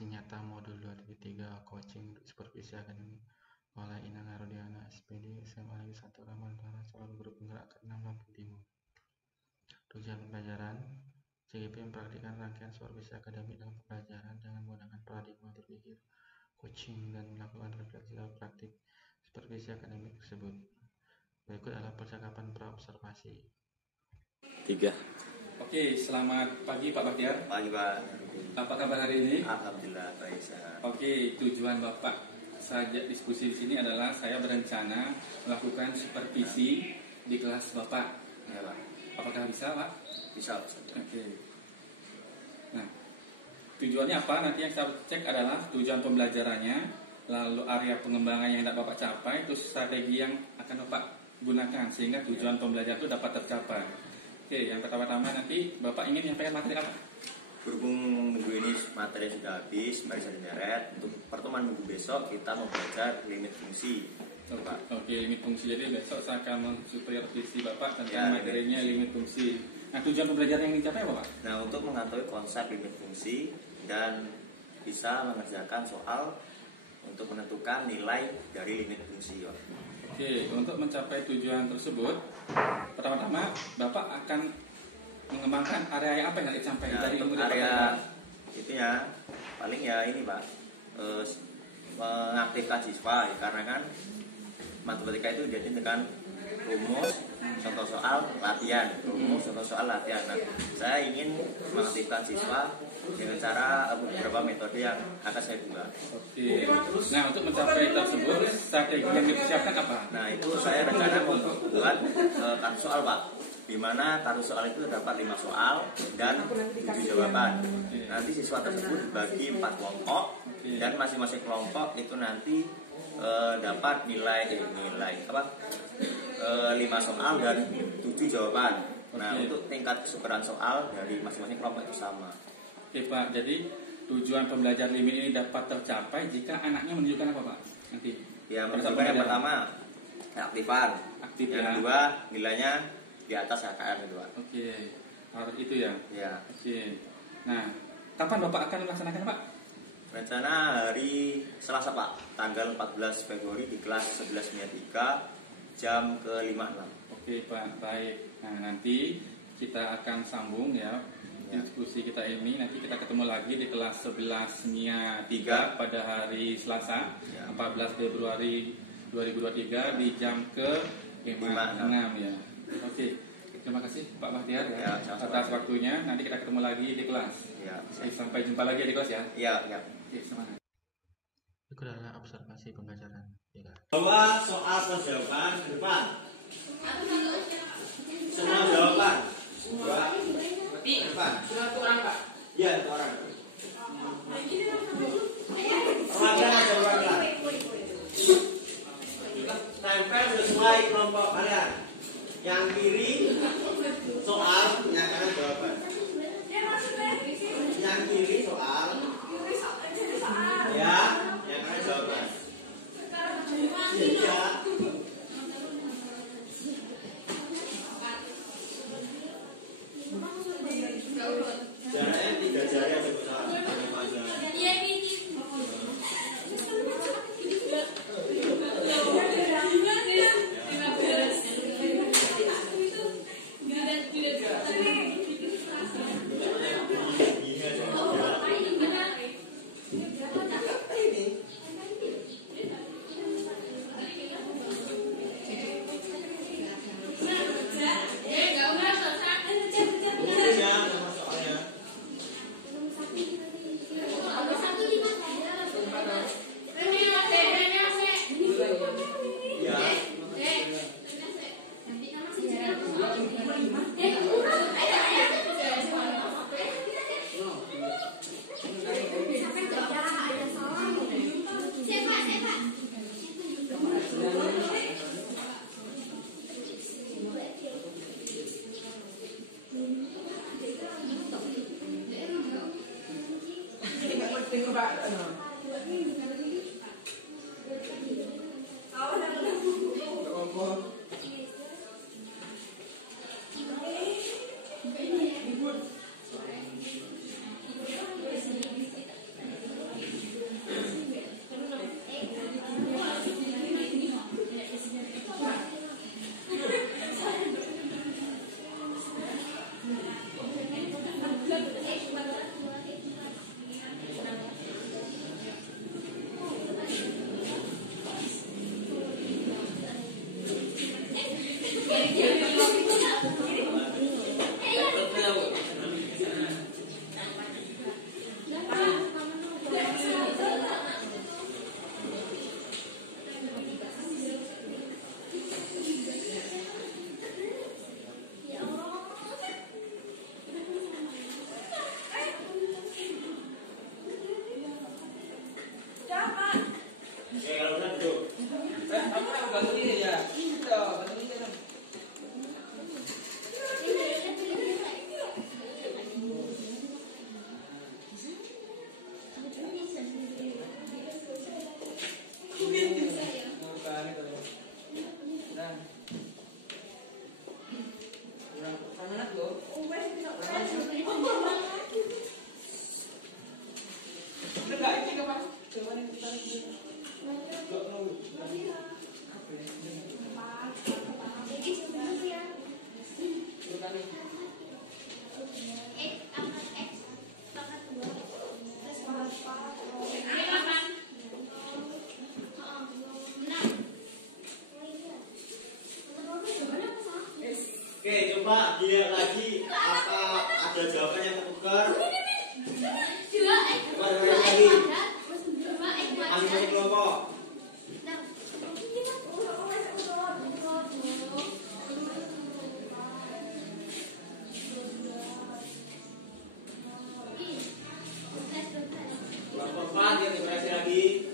Aksi nyata modul 2.3 coaching supervisi akademik oleh Inana Rodiana SPD SMA Negeri 1 Ramadan Utara selaku guru penggerak ke-6 Lampung Timur. Tujuan pembelajaran CGP mempraktikkan rangkaian supervisi akademik dalam pembelajaran dengan menggunakan paradigma berpikir coaching dan melakukan refleksi dalam praktik supervisi akademik tersebut. Berikut adalah percakapan praobservasi. 3. Oke, selamat pagi Pak Bahtiar. Pagi Pak. Apa kabar hari ini? Alhamdulillah baik sehat. Oke, tujuan Bapak saja diskusi di sini adalah saya berencana melakukan supervisi di kelas Bapak. Ya Pak. Apakah bisa Pak? Bisa. Oke. Nah, tujuannya apa? Nanti yang saya cek adalah tujuan pembelajarannya, lalu area pengembangan yang hendak Bapak capai, terus strategi yang akan Bapak gunakan sehingga tujuan pembelajaran itu dapat tercapai. Oke, yang pertama-tama nanti Bapak ingin menyampaikan materi apa? Berhubung minggu ini materi sudah habis, mari saya deret. Untuk pertemuan minggu besok kita mau belajar limit fungsi. Oke, limit fungsi. Jadi besok saya akan mensupervisi Bapak tentang materinya limit fungsi. Nah, tujuan pembelajaran yang dicapai apa Pak? Nah, untuk mengetahui konsep limit fungsi dan bisa mengerjakan soal untuk menentukan nilai dari limit fungsi. Oke, untuk mencapai tujuan tersebut, pertama-tama Bapak akan mengembangkan area yang apa yang dicapai Nah, dari untuk ilmu area itu ya paling ya ini Pak, mengaktifkan siswa ya, karena kan matematika itu identik dengan rumus, contoh soal, latihan, rumus, contoh soal, latihan. Nah, saya ingin mengaktifkan siswa dengan cara beberapa metode yang akan saya buat. Oke. Nah, untuk mencapai tersebut strategi yang dipersiapkan apa? Nah, itu saya rencana membuat kartu soal Pak, di mana kartu soal itu terdapat 5 soal dan 7 jawaban. Nanti siswa tersebut dibagi 4 kelompok dan masing-masing kelompok itu nanti dapat nilai 5 soal dan 7 jawaban. Nah, untuk tingkat kesukaran soal dari masing-masing kelompok itu sama. Oke Pak, jadi tujuan pembelajaran limit ini dapat tercapai jika anaknya menunjukkan apa Pak? Nanti. Ya, menunjukkan yang pertama aktifan. Yang kedua nilainya di atas KKM itu Pak. Oke, harus itu ya? Ya. Oke. Nah, kapan Bapak akan melaksanakan Pak? Rencana hari Selasa Pak, tanggal 14 Februari di kelas 11.3 jam ke-5.6. Oke Pak, baik. Nah, nanti kita akan sambung ya diskusi kita ini. Nanti kita ketemu lagi di kelas 11.3 pada hari Selasa 14 Februari 2023 di jam ke-5.6 ya. Oke, terima kasih Pak Bahtiar ya atas waktunya. Nanti kita ketemu lagi di kelas. Ya. Sampai jumpa lagi di kelas ya. Iya. Oke, semangat. Berikut adalah observasi pembelajaran. Bawa soal penjawaban ke depan. Semua jawaban. Berarti depan. Sudah orang Pak? Iya, orang. Perwakilan ada perwakilan. Tempel sesuai kelompok kalian. Yang kiri soal menyatakan jawaban. Yang kiri soal. Ya, yang kanan jawaban. Iya. Jaraknya 3 jari ada kesalahan. bantuin ya. Itu, bantuin ya. Oke, coba dilihat lagi apa ada jawaban yang tertukar. Coba dengar lagi. Masing-masing kelompok. Kelompok 4 yang dikoreksi lagi.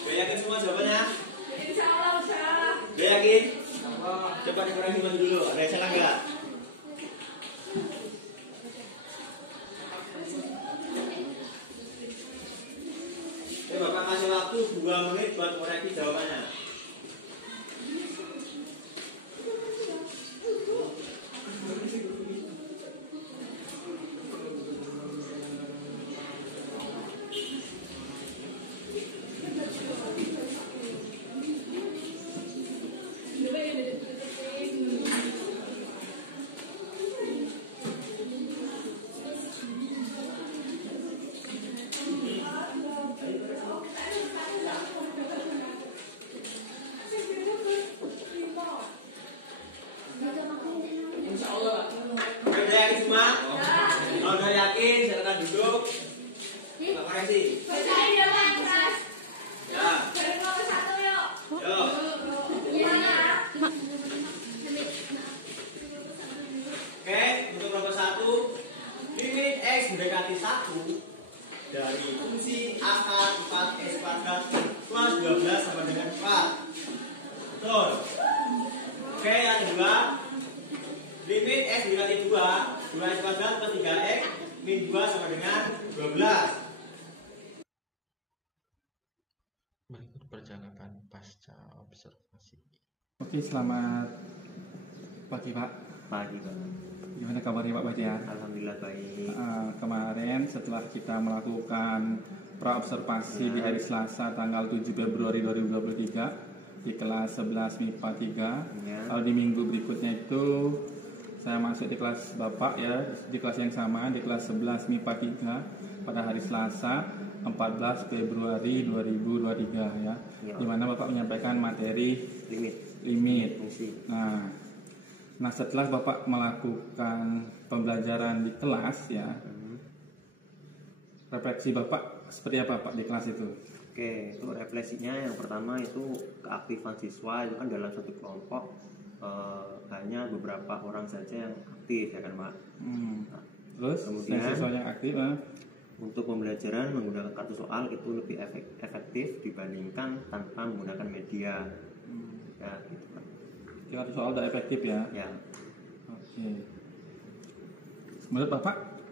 Udah yakin semua jawabannya? Udah yakin? Coba dikoreksi maju dulu. Ada yang salah nggak? Bapak kasih waktu 2 menit buat koreksi jawabannya. Udah yakin semua? Kalau udah yakin, silakan duduk. Kita koreksi. Ya. Oke, untuk kelompok 1, limit X mendekati 1 dari fungsi akar 4X kuadrat plus 12 sama dengan 4. Betul. Oke, yang kedua, limit X mendekati 2X kuadrat plus 3X min 2 sama dengan 12. Berikut percakapan pasca observasi. Oke, selamat pagi Pak. Pagi, Pak. Gimana kabarnya Pak Badian? Alhamdulillah baik. Kemarin setelah kita melakukan praobservasi di hari Selasa tanggal 7 Februari 2023 di kelas 11 MIPA 3. Lalu di minggu berikutnya itu saya masuk di kelas Bapak ya, di kelas yang sama, di kelas 11 MIPA 3 pada hari Selasa 14 Februari 2023 ya. Di mana Bapak menyampaikan materi limit. Nah, setelah Bapak melakukan pembelajaran di kelas ya, refleksi Bapak seperti apa Pak di kelas itu? Oke, itu refleksinya yang pertama itu keaktifan siswa itu kan dalam satu kelompok hanya beberapa orang saja yang aktif ya kan Pak. Nah, terus kemudian siswa yang aktif untuk pembelajaran menggunakan kartu soal itu lebih efektif dibandingkan tanpa menggunakan media. Ya gitu Pak. Kartu soal udah efektif ya? Ya. Oke. Menurut Bapak,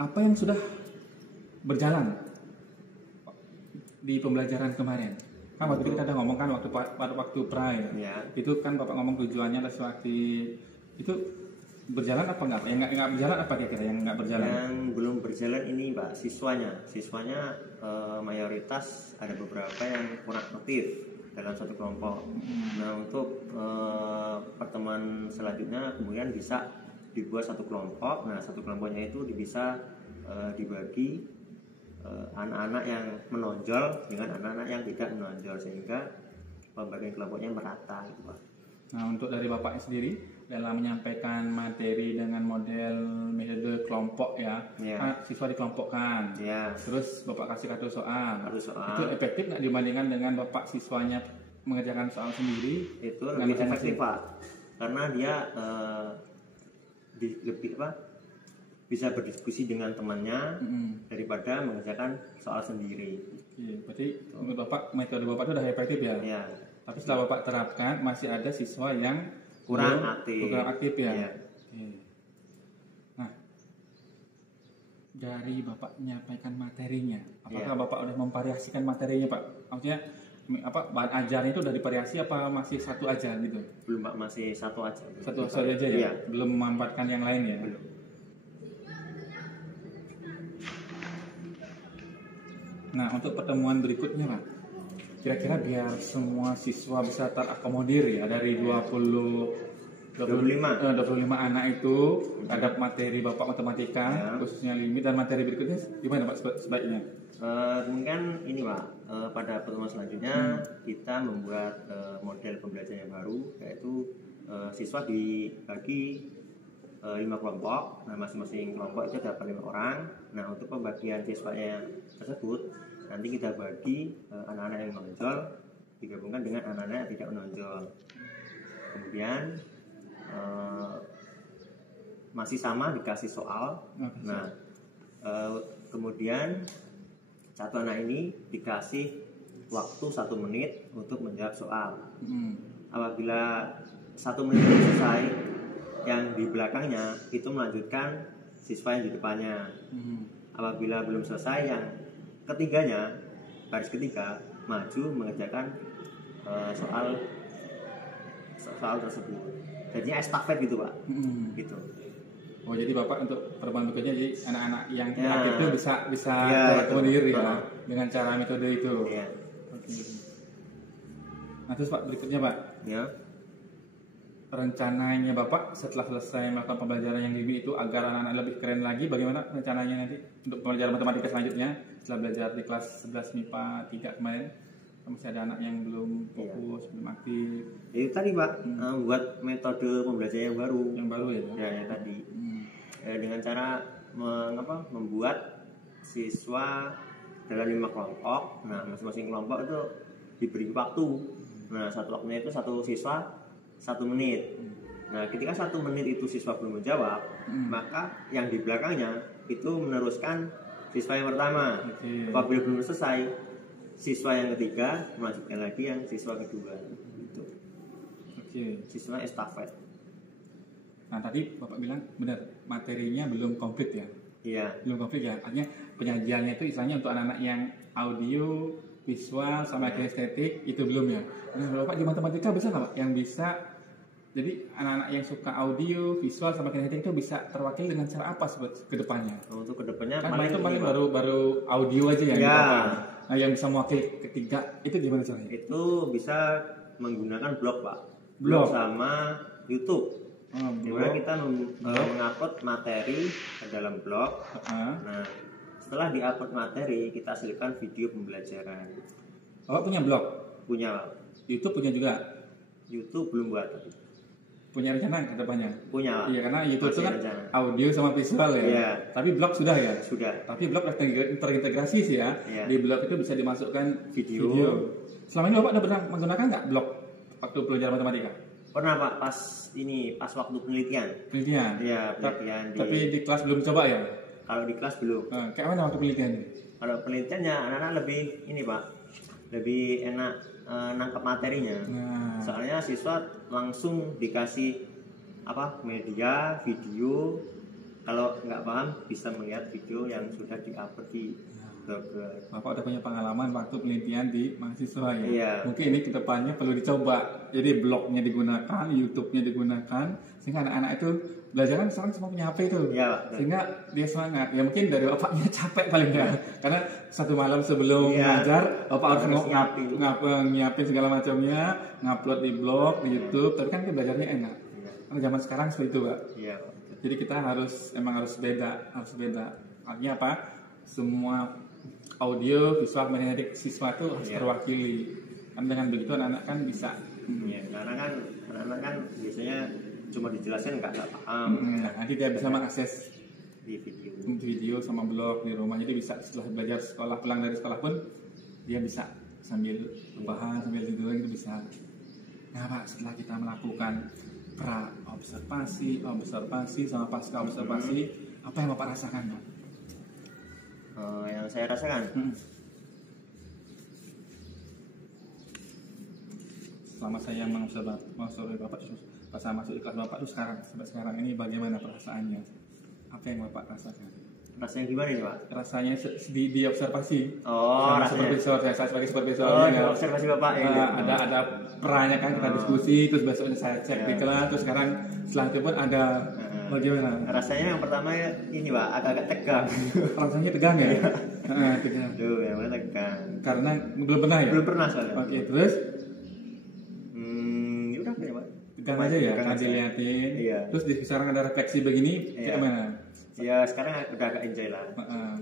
apa yang sudah berjalan di pembelajaran kemarin? Kan waktu itu kita udah ngomong kan waktu pra ya. Itu kan Bapak ngomong tujuannya sesuatu itu berjalan apa enggak? Yang enggak berjalan apa kira-kira yang enggak berjalan? Yang belum berjalan ini Pak, siswanya mayoritas ada beberapa yang kurang aktif dalam satu kelompok. Nah, untuk pertemuan selanjutnya kemudian bisa dibuat satu kelompok. Nah, satu kelompoknya itu bisa dibagi anak-anak yang menonjol dengan anak-anak yang tidak menonjol sehingga pembagian kelompoknya merata gitu Pak. Nah, untuk dari Bapaknya sendiri dalam menyampaikan materi dengan model metode kelompok ya. Siswa dikelompokkan. Terus Bapak kasih kartu soal. Itu efektif nggak dibandingkan dengan Bapak siswanya mengerjakan soal sendiri? Itu lebih efektif Pak, karena dia lebih bisa berdiskusi dengan temannya daripada mengerjakan soal sendiri. Berarti menurut Bapak metode Bapak itu udah efektif ya? Tapi setelah Bapak terapkan masih ada siswa yang kurang aktif ya? Nah, dari Bapak menyampaikan materinya, apakah Bapak udah memvariasikan materinya Pak? Maksudnya bahan ajarnya itu udah divariasi apa masih satu aja gitu? Belum Pak, masih satu aja. Satu aja ya? Belum memanfaatkan yang lain ya? Belum. Nah, untuk pertemuan berikutnya Pak, kira-kira biar semua siswa bisa terakomodir ya dari 25 anak itu terhadap materi Bapak matematika, khususnya limit dan materi berikutnya gimana Pak sebaiknya? Mungkin ini Pak, pada pertemuan selanjutnya kita membuat model pembelajaran yang baru, yaitu siswa dibagi 5 kelompok. Nah, masing-masing kelompok itu dapat 5 orang. Nah, untuk pembagian siswanya tersebut nanti kita bagi anak-anak yang menonjol digabungkan dengan anak-anak yang tidak menonjol. Kemudian masih sama dikasih soal. Nah, kemudian satu anak ini dikasih waktu 1 menit untuk menjawab soal. Apabila 1 menit selesai, yang di belakangnya itu melanjutkan siswa yang di depannya. Apabila belum selesai, yang ketiganya, baris ketiga, maju mengerjakan soal tersebut. Jadinya estafet gitu Pak. Gitu. Oh, jadi Bapak untuk pertemuan berikutnya jadi anak-anak yang aktif itu bisa terakomodir ya dengan cara metode itu. Nah, terus Pak berikutnya Pak. Rencananya Bapak setelah selesai melakukan pembelajaran yang DIBI itu agar anak-anak lebih keren lagi, bagaimana rencananya nanti untuk pembelajaran matematika selanjutnya setelah belajar di kelas 11 MIPA 3 kemarin? Masih ada anak yang belum fokus, belum aktif. Itu tadi Pak, buat metode pembelajaran yang baru. Yang baru ya? Ya tadi. Dengan cara membuat siswa dalam 5 kelompok. Nah, masing-masing kelompok itu diberi waktu. Nah, satu waktunya itu satu siswa 1 menit. Nah, ketika 1 menit itu siswa belum menjawab, maka yang di belakangnya itu meneruskan siswa yang pertama. Apabila belum selesai, siswa yang ketiga melanjutkan lagi yang siswa kedua. Gitu. Siswa estafet. Nah, tadi Bapak bilang benar materinya belum komplit ya? Iya. Belum komplit ya. Artinya penyajiannya itu istilahnya untuk anak-anak yang audio, visual sama kinestetik itu belum ya. Nah, Bapak di matematika bisa nggak Pak yang bisa jadi anak-anak yang suka audio, visual sama kinestetik itu bisa terwakili dengan cara apa ke depannya? Untuk ke depannya kan paling baru audio aja ya. Nah, yang bisa mewakili ketiga itu gimana caranya? Itu bisa menggunakan blog Pak. Blog sama YouTube. Dimana kita mengupload materi ke dalam blog. Nah, setelah diupload materi, kita selipkan video pembelajaran. Bapak punya blog? Punya. YouTube punya juga? YouTube belum buat. Punya rencana ke depannya? Punya. Iya, karena YouTube itu kan audio sama visual ya. Iya. Tapi blog sudah ya? Sudah. Tapi blog terintegrasi sih ya. Iya. Di blog itu bisa dimasukkan video. Selama ini Bapak udah pernah menggunakan nggak blog waktu belajar matematika? Pernah Pak, pas waktu penelitian. Penelitian? Iya, penelitian. Tapi di kelas belum coba ya? Kalau di kelas belum. Kayak mana waktu penelitian? Kalau penelitiannya anak-anak lebih enak nangkep materinya. Soalnya siswa langsung dikasih media, video. Kalau nggak paham bisa melihat video yang sudah diupload di blog. Bapak udah punya pengalaman waktu penelitian di mahasiswa ya? Iya. Mungkin ini kedepannya perlu dicoba. Jadi blognya digunakan, YouTube-nya digunakan, sehingga anak-anak itu belajar kan sekarang semua punya HP itu. Iya. Sehingga dia semangat. Ya mungkin dari bapaknya capek paling nggak. Karena satu malam sebelum mengajar, bapak harus nyiapin segala macamnya, ngupload di blog, di YouTube. Tapi kan belajarnya enak. Karena zaman sekarang seperti itu, Pak. Iya. Jadi kita harus beda. Artinya apa? Semua audio, visual, magnetik siswa itu harus terwakili. Kan dengan begitu anak-anak kan bisa. Karena kan anak-anak kan biasanya cuma dijelaskan nggak paham. Nanti dia bisa mengakses video. Sama blog di rumah. Jadi bisa setelah belajar sekolah, pulang dari sekolah pun dia bisa sambil rebahan, sambil tidur itu bisa. Nah Pak, setelah kita melakukan pra observasi sama pasca observasi, apa yang Bapak rasakan Pak? Yang saya rasakan selama saya mengobservasi Bapak pas saya masuk di kelas Bapak tuh sampai sekarang ini bagaimana perasaannya? Apa yang Bapak rasakan? rasanya gimana nih Pak? Rasanya di observasi. Rasanya Supervisor, saya sebagai supervisor. observasi Bapak ada perannya kan, kita diskusi, terus besoknya saya cek di kelas, terus sekarang setelah itu pun ada bagaimana? Rasanya yang pertama ini Pak, agak-agak tegang. Rasanya tegang ya? Tegang. Yang mana tegang? Karena belum pernah ya? Belum pernah soalnya. Oke, terus? Ya udah ya Pak. Tegang aja ya, kan dilihatin. Iya. Terus sekarang ada refleksi begini, kayak mana? Ya sekarang udah agak enjoy lah.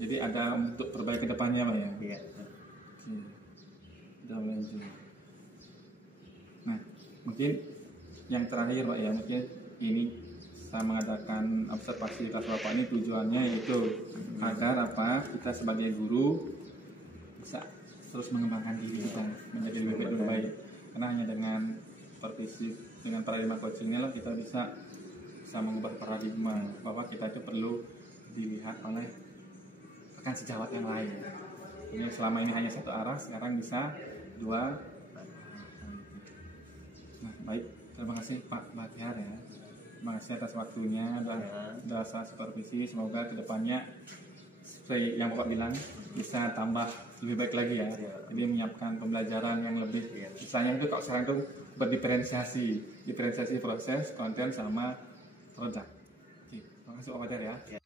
Jadi ada untuk perbaikan depannya Pak ya? Iya. Udah mulai enjoy. Nah, mungkin yang terakhir Pak ya, mungkin ini saya mengadakan observasi kelas Bapak ini tujuannya yaitu agar kita sebagai guru bisa terus mengembangkan diri kita menjadi lebih baik. Karena hanya dengan supervisi, dengan paradigma coaching ini lah kita bisa mengubah paradigma bahwa kita itu perlu dilihat oleh rekan sejawat yang lain. Ini selama ini hanya satu arah, sekarang bisa dua. Nah, baik, terima kasih Pak Bahtiar ya. Terima kasih atas waktunya dan jasa supervisi. Semoga kedepannya seperti yang Bapak bilang bisa tambah lebih baik lagi ya. Jadi menyiapkan pembelajaran yang lebih. Misalnya itu kalau sekarang itu diferensiasi proses, konten sama produk. Oke, terima kasih Pak Bahtiar ya.